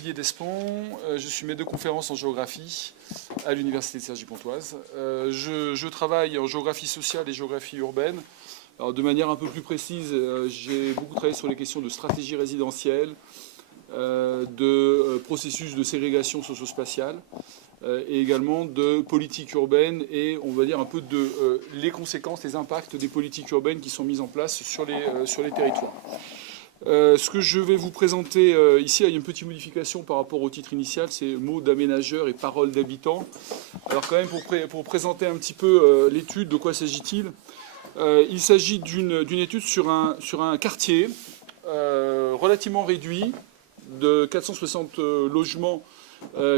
Didier Despont, je suis maître de conférence en géographie à l'Université de Cergy-Pontoise. Je travaille en géographie sociale et géographie urbaine. Alors, de manière un peu plus précise, j'ai beaucoup travaillé sur les questions de stratégie résidentielle, de processus de ségrégation socio-spatiale et également de politique urbaine et on va dire un peu de les conséquences, les impacts des politiques urbaines qui sont mises en place sur les territoires. Ce que je vais vous présenter ici, il y a une petite modification par rapport au titre initial, c'est mots d'aménageurs et paroles d'habitants. Alors quand même, pour présenter un petit peu l'étude, de quoi s'agit-il? Il s'agit d'une étude sur un quartier relativement réduit de 460 logements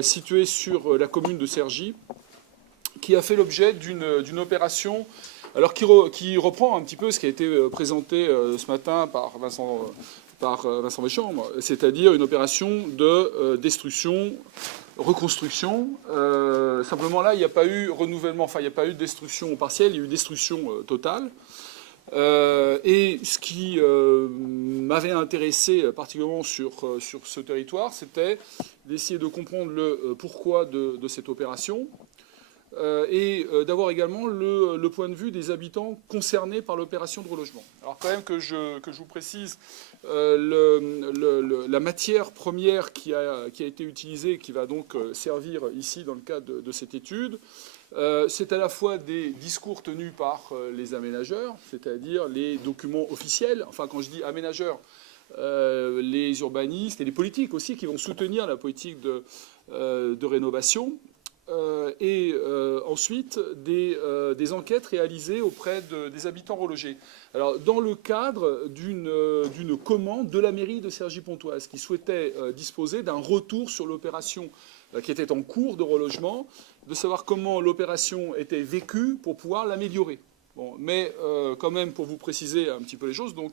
situés sur la commune de Cergy, qui a fait l'objet d'une opération alors qui reprend un petit peu ce qui a été présenté ce matin par Vincent Weschamp, c'est-à-dire une opération de destruction, reconstruction. Simplement là, il n'y a pas eu renouvellement, enfin il n'y a pas eu de destruction partielle, il y a eu destruction totale. Et ce qui m'avait intéressé particulièrement sur ce territoire, c'était d'essayer de comprendre le pourquoi de cette opération. Et d'avoir également le point de vue des habitants concernés par l'opération de relogement. Alors quand même que je vous précise, la matière première qui a été utilisée, qui va donc servir ici dans le cadre de cette étude, c'est à la fois des discours tenus par les aménageurs, c'est-à-dire les documents officiels, enfin quand je dis aménageurs, les urbanistes et les politiques aussi qui vont soutenir la politique de rénovation, et ensuite des enquêtes réalisées auprès des habitants relogés. Alors, dans le cadre d'une commande de la mairie de Cergy-Pontoise qui souhaitait disposer d'un retour sur l'opération qui était en cours de relogement, de savoir comment l'opération était vécue pour pouvoir l'améliorer. Bon, mais quand même, pour vous préciser un petit peu les choses, donc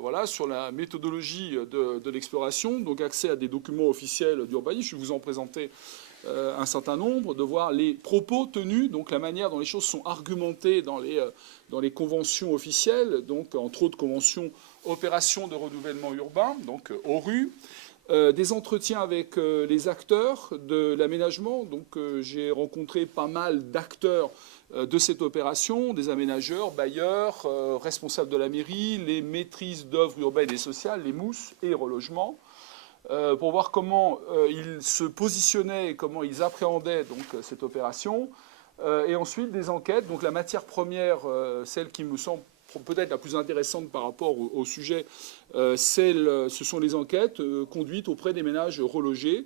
voilà, sur la méthodologie de l'exploration, donc accès à des documents officiels d'urbanisme, je vais vous en présenter un certain nombre, de voir les propos tenus, donc la manière dont les choses sont argumentées dans les conventions officielles, donc entre autres conventions opérations de renouvellement urbain, donc ORU, des entretiens avec les acteurs de l'aménagement, donc j'ai rencontré pas mal d'acteurs de cette opération, des aménageurs, bailleurs, responsables de la mairie, les maîtrises d'œuvres urbaines et sociales, les MOUS et relogement, pour voir comment ils se positionnaient et comment ils appréhendaient donc, cette opération. Et ensuite des enquêtes, donc la matière première, celle qui me semble peut-être la plus intéressante par rapport au sujet, ce sont les enquêtes conduites auprès des ménages relogés.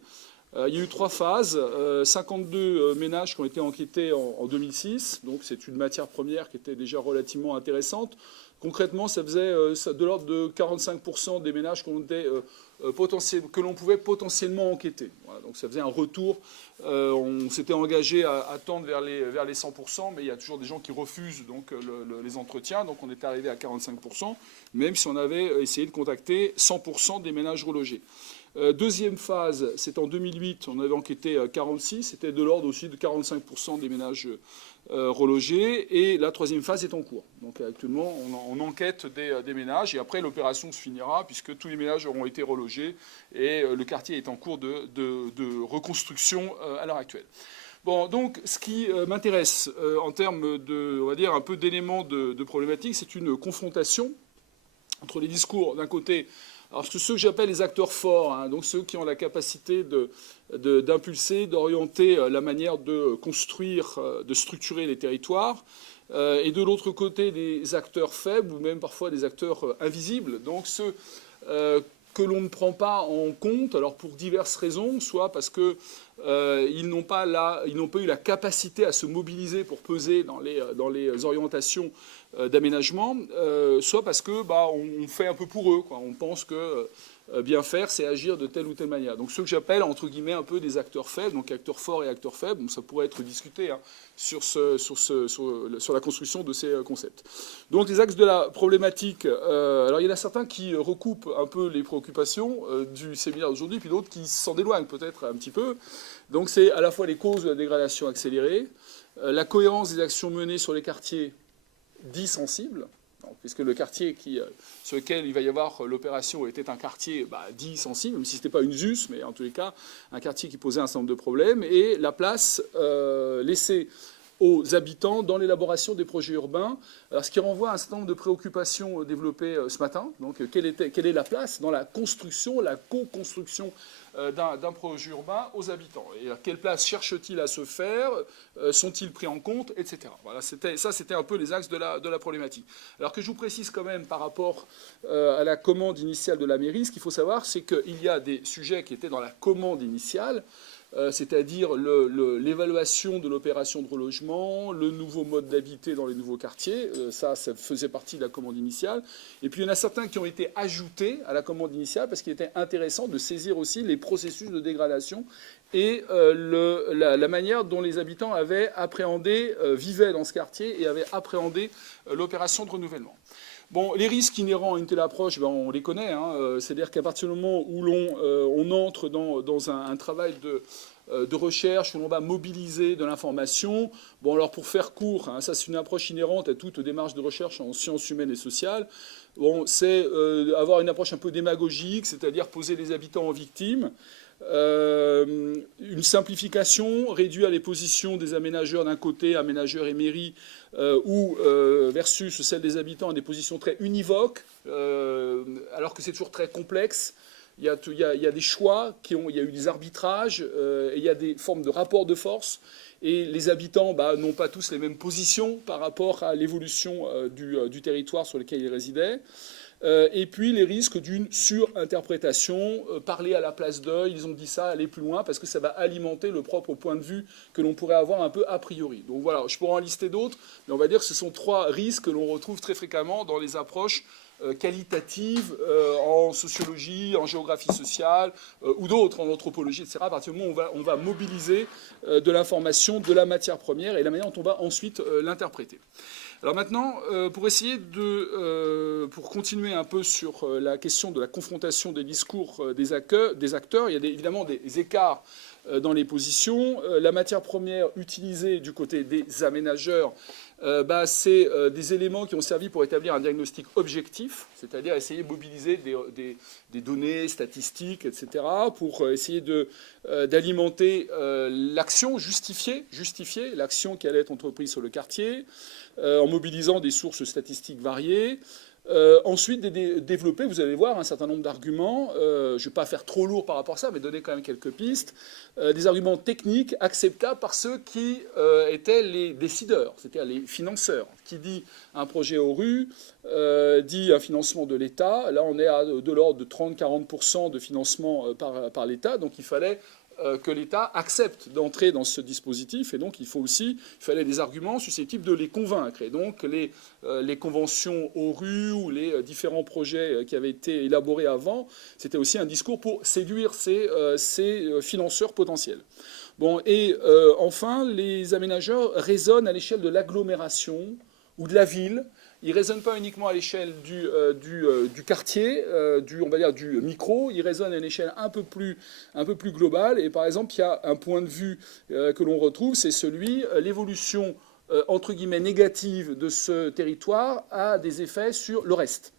Il y a eu 3 phases, 52 ménages qui ont été enquêtés en 2006, donc c'est une matière première qui était déjà relativement intéressante. Concrètement, ça faisait de l'ordre de 45% des ménages que l'on pouvait potentiellement enquêter. Voilà, donc ça faisait un retour. On s'était engagé à tendre vers les 100%, mais il y a toujours des gens qui refusent donc, les entretiens. Donc on était arrivé à 45%, même si on avait essayé de contacter 100% des ménages relogés. Deuxième phase, c'est en 2008, on avait enquêté 46, c'était de l'ordre aussi de 45% des ménages relogés, et la troisième phase est en cours. Donc actuellement, on enquête des ménages, et après l'opération se finira, puisque tous les ménages auront été relogés, et le quartier est en cours de reconstruction à l'heure actuelle. Bon, donc ce qui m'intéresse en termes on va dire, un peu d'éléments de problématique, c'est une confrontation entre les discours d'un côté. Alors, ceux que j'appelle les acteurs forts, hein, donc ceux qui ont la capacité d'impulser, d'orienter la manière de construire, de structurer les territoires, et de l'autre côté des acteurs faibles ou même parfois des acteurs invisibles, donc ceux que l'on ne prend pas en compte, alors pour diverses raisons, soit parce que ils n'ont pas eu la capacité à se mobiliser pour peser dans les orientations d'aménagement, soit parce que on fait un peu pour eux, quoi. On pense que bien faire, c'est agir de telle ou telle manière. Donc ceux que j'appelle entre guillemets un peu des acteurs faibles, donc acteurs forts et acteurs faibles, donc ça pourrait être discuté hein, sur la construction de ces concepts. Donc les axes de la problématique, alors il y en a certains qui recoupent un peu les préoccupations du séminaire d'aujourd'hui, puis d'autres qui s'en éloignent peut-être un petit peu. Donc c'est à la fois les causes de la dégradation accélérée, la cohérence des actions menées sur les quartiers dits sensibles. Donc puisque le quartier sur lequel il va y avoir l'opération était un quartier dit sensible, même si ce n'était pas une ZUS, mais en tous les cas un quartier qui posait un certain nombre de problèmes, et la place laissée aux habitants dans l'élaboration des projets urbains. Alors, ce qui renvoie à un certain nombre de préoccupations développées ce matin. Donc, quelle est la place dans la construction, la co-construction d'un projet urbain aux habitants? Et à quelle place cherchent-ils à se faire? Sont-ils pris en compte, etc. Voilà, c'était un peu les axes de la problématique. Alors que je vous précise quand même par rapport à la commande initiale de la mairie, ce qu'il faut savoir, c'est qu'il y a des sujets qui étaient dans la commande initiale, c'est-à-dire l'évaluation de l'opération de relogement, le nouveau mode d'habiter dans les nouveaux quartiers. Ça faisait partie de la commande initiale. Et puis il y en a certains qui ont été ajoutés à la commande initiale parce qu'il était intéressant de saisir aussi les processus de dégradation et la manière dont les habitants avaient appréhendé, vivaient dans ce quartier et avaient appréhendé l'opération de renouvellement. Bon, les risques inhérents à une telle approche, on les connaît. C'est-à-dire qu'à partir du moment où on entre dans un travail de recherche, où l'on va mobiliser de l'information, bon, alors pour faire court, ça c'est une approche inhérente à toute démarche de recherche en sciences humaines et sociales. Bon, c'est avoir une approche un peu démagogique, c'est-à-dire poser les habitants en victimes. Une simplification, réduire les positions des aménageurs d'un côté, aménageurs et mairies, ou versus celles des habitants à des positions très univoques, alors que c'est toujours très complexe. Il y a des choix, il y a eu des arbitrages, et il y a des formes de rapports de force. Et les habitants n'ont pas tous les mêmes positions par rapport à l'évolution du territoire sur lequel ils résidaient. Et puis les risques d'une surinterprétation, parler à la place d'eux, ils ont dit ça, aller plus loin, parce que ça va alimenter le propre point de vue que l'on pourrait avoir un peu a priori. Donc voilà, je pourrais en lister d'autres, mais on va dire que ce sont trois risques que l'on retrouve très fréquemment dans les approches qualitatives en sociologie, en géographie sociale, ou d'autres, en anthropologie, etc. À partir du moment où on va mobiliser de l'information, de la matière première, et la manière dont on va ensuite l'interpréter. Alors maintenant, pour continuer un peu sur la question de la confrontation des discours des acteurs, il y a évidemment des écarts dans les positions. La matière première utilisée du côté des aménageurs, c'est des éléments qui ont servi pour établir un diagnostic objectif, c'est-à-dire essayer de mobiliser des données statistiques, etc., pour essayer d'alimenter l'action, justifier l'action qui allait être entreprise sur le quartier, en mobilisant des sources statistiques variées. Ensuite, développer, vous allez voir, un certain nombre d'arguments. Je ne vais pas faire trop lourd par rapport à ça, mais donner quand même quelques pistes. Des arguments techniques acceptables par ceux qui étaient les décideurs, c'est-à-dire les financeurs. Qui dit un projet aux rues, dit un financement de l'État. Là, on est à de l'ordre de 30-40% de financement par l'État. Donc il fallait que l'État accepte d'entrer dans ce dispositif. Et donc, il fallait des arguments susceptibles de les convaincre. Et donc, les conventions aux rues ou les différents projets qui avaient été élaborés avant, c'était aussi un discours pour séduire ces financeurs potentiels. Bon, et enfin, les aménageurs raisonnent à l'échelle de l'agglomération ou de la ville. Ils ne raisonnent pas uniquement à l'échelle du quartier, on va dire du micro, ils raisonnent à une échelle un peu plus globale. Et par exemple, il y a un point de vue que l'on retrouve, c'est l'évolution entre guillemets négative de ce territoire a des effets sur le reste.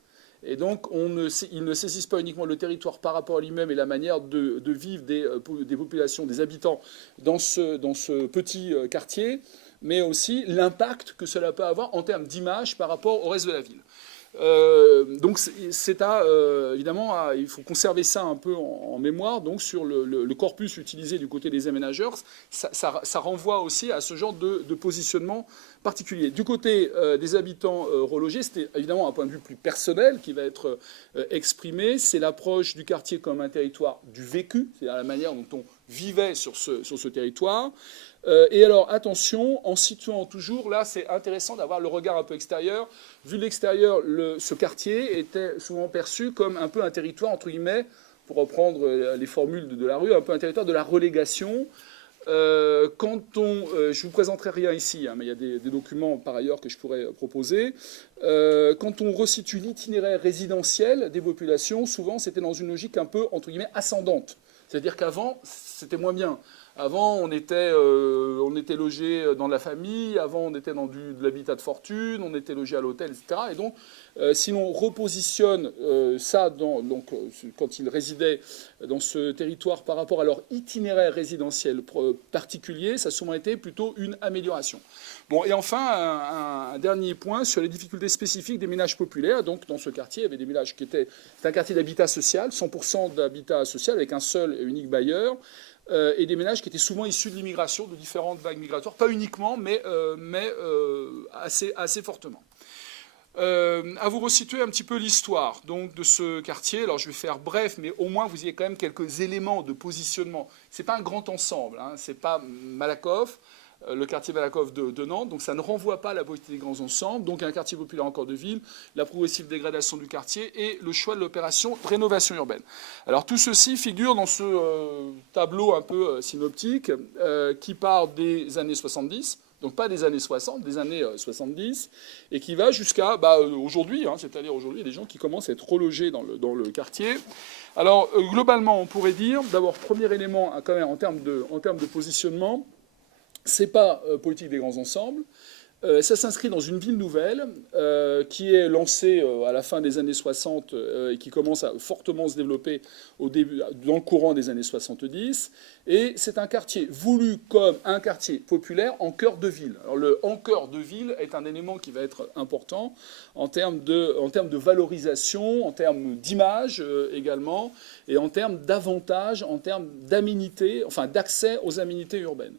Et donc, ils ne saisissent pas uniquement le territoire par rapport à lui-même et la manière de vivre des populations, des habitants dans ce petit quartier, mais aussi l'impact que cela peut avoir en termes d'image par rapport au reste de la ville. Donc évidemment, il faut conserver ça un peu en mémoire. Donc sur le corpus utilisé du côté des aménageurs, ça renvoie aussi à ce genre de positionnement particulier. Du côté des habitants relogés, c'était évidemment un point de vue plus personnel qui va être exprimé. C'est l'approche du quartier comme un territoire du vécu, c'est-à-dire la manière dont on vivait sur ce territoire. Et alors, attention, en situant toujours, là, c'est intéressant d'avoir le regard un peu extérieur. Vu de l'extérieur, ce quartier était souvent perçu comme un peu un territoire, entre guillemets, pour reprendre les formules de la rue, un peu un territoire de la relégation. Je ne vous présenterai rien ici, mais il y a des documents par ailleurs que je pourrais proposer. Quand on resitue l'itinéraire résidentiel des populations, souvent c'était dans une logique un peu, entre guillemets, ascendante. C'est-à-dire qu'avant, c'était moins bien. Avant, on était logé dans la famille, avant, on était dans de l'habitat de fortune, on était logé à l'hôtel, etc. Et donc, si l'on repositionne ça, quand ils résidaient dans ce territoire par rapport à leur itinéraire résidentiel particulier, ça a souvent été plutôt une amélioration. Bon, et enfin, un dernier point sur les difficultés spécifiques des ménages populaires. Donc, dans ce quartier, il y avait des ménages qui étaient... C'est un quartier d'habitat social, 100% d'habitat social, avec un seul et unique bailleur, et des ménages qui étaient souvent issus de l'immigration, de différentes vagues migratoires, pas uniquement, mais assez fortement. À vous resituer un petit peu l'histoire donc de ce quartier. Alors je vais faire bref, mais au moins vous ayez quand même quelques éléments de positionnement. C'est pas un grand ensemble, hein. C'est pas Malakoff, le quartier Malakoff de Nantes, donc ça ne renvoie pas à la politique des grands ensembles. Donc un quartier populaire en cœur de ville, la progressive dégradation du quartier et le choix de l'opération de rénovation urbaine. Alors tout ceci figure dans ce tableau un peu synoptique qui part des années 70. Donc pas des années 60, des années 70, et qui va jusqu'à aujourd'hui, hein, c'est-à-dire aujourd'hui, il y a des gens qui commencent à être relogés dans le quartier. Alors globalement, on pourrait dire, d'abord, premier élément quand même en termes de positionnement, c'est pas politique des grands ensembles. Ça s'inscrit dans une ville nouvelle qui est lancée à la fin des années 60 et qui commence à fortement se développer dans le courant des années 70. Et c'est un quartier voulu comme un quartier populaire en cœur de ville. Alors le en cœur de ville est un élément qui va être important en termes de valorisation, en termes d'image également, et en termes d'avantages, en termes d'aménités, enfin d'accès aux aménités urbaines.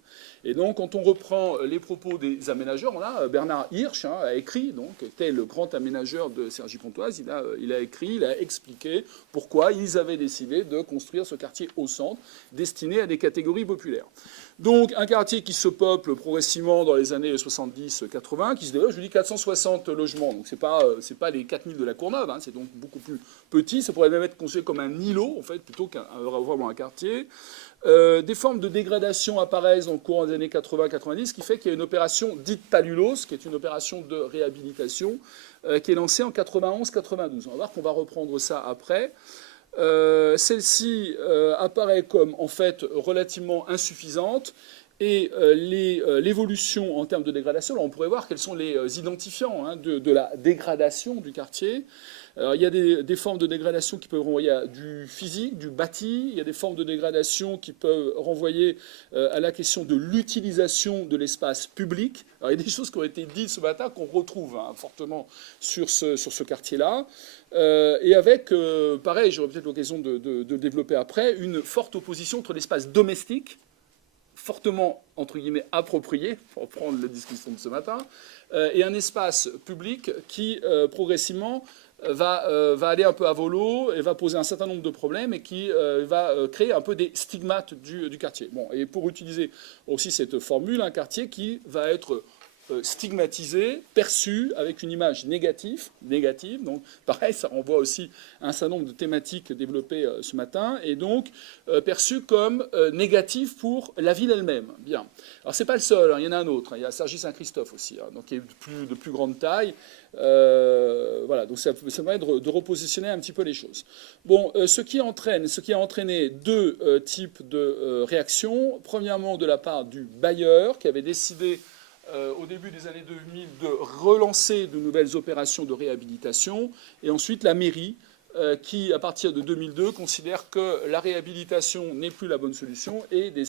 Et donc, quand on reprend les propos des aménageurs, on a Bernard Hirsch a écrit, donc, était le grand aménageur de Cergy-Pontoise, il a écrit, il a expliqué pourquoi ils avaient décidé de construire ce quartier au centre, destiné à des catégories populaires. Donc, un quartier qui se peuple progressivement dans les années 70-80, qui se développe, je vous dis 460 logements, donc c'est pas les 4000 de la Courneuve, hein, c'est donc beaucoup plus petit, ça pourrait même être considéré comme un îlot, en fait, plutôt qu'un vraiment un quartier. Des formes de dégradation apparaissent dans le courant des années 80-90, ce qui fait qu'il y a une opération dite Talulos, qui est une opération de réhabilitation, qui est lancée en 91-92. On va voir qu'on va reprendre ça après. Celle-ci apparaît comme en fait relativement insuffisante. Et l'évolution en termes de dégradation, alors on pourrait voir quels sont les identifiants de la dégradation du quartier. Alors, il y a des formes de dégradation qui peuvent renvoyer à du physique, du bâti. Il y a des formes de dégradation qui peuvent renvoyer à la question de l'utilisation de l'espace public. Alors, il y a des choses qui ont été dites ce matin qu'on retrouve fortement sur ce quartier-là. Et avec, pareil, j'aurai peut-être l'occasion de développer après, une forte opposition entre l'espace domestique, fortement, entre guillemets, approprié, pour reprendre la discussion de ce matin, et un espace public qui, progressivement, va aller un peu à volo et va poser un certain nombre de problèmes et qui va créer un peu des stigmates du quartier. Bon, et pour utiliser aussi cette formule, un quartier qui va être stigmatisé, perçu avec une image négative. Donc, pareil, ça renvoie aussi à un certain nombre de thématiques développées ce matin, et donc perçu comme négatif pour la ville elle-même. Bien. Alors, c'est pas le seul, hein, il y en a un autre. Il y a Cergy-Saint-Christophe aussi, hein, donc qui est de plus grande taille. Voilà, donc ça permet de repositionner un petit peu les choses. Bon, ce qui a entraîné deux types de réactions. Premièrement, de la part du bailleur qui avait décidé au début des années 2000 de relancer de nouvelles opérations de réhabilitation, et ensuite la mairie qui, à partir de 2002, considère que la réhabilitation n'est plus la bonne solution et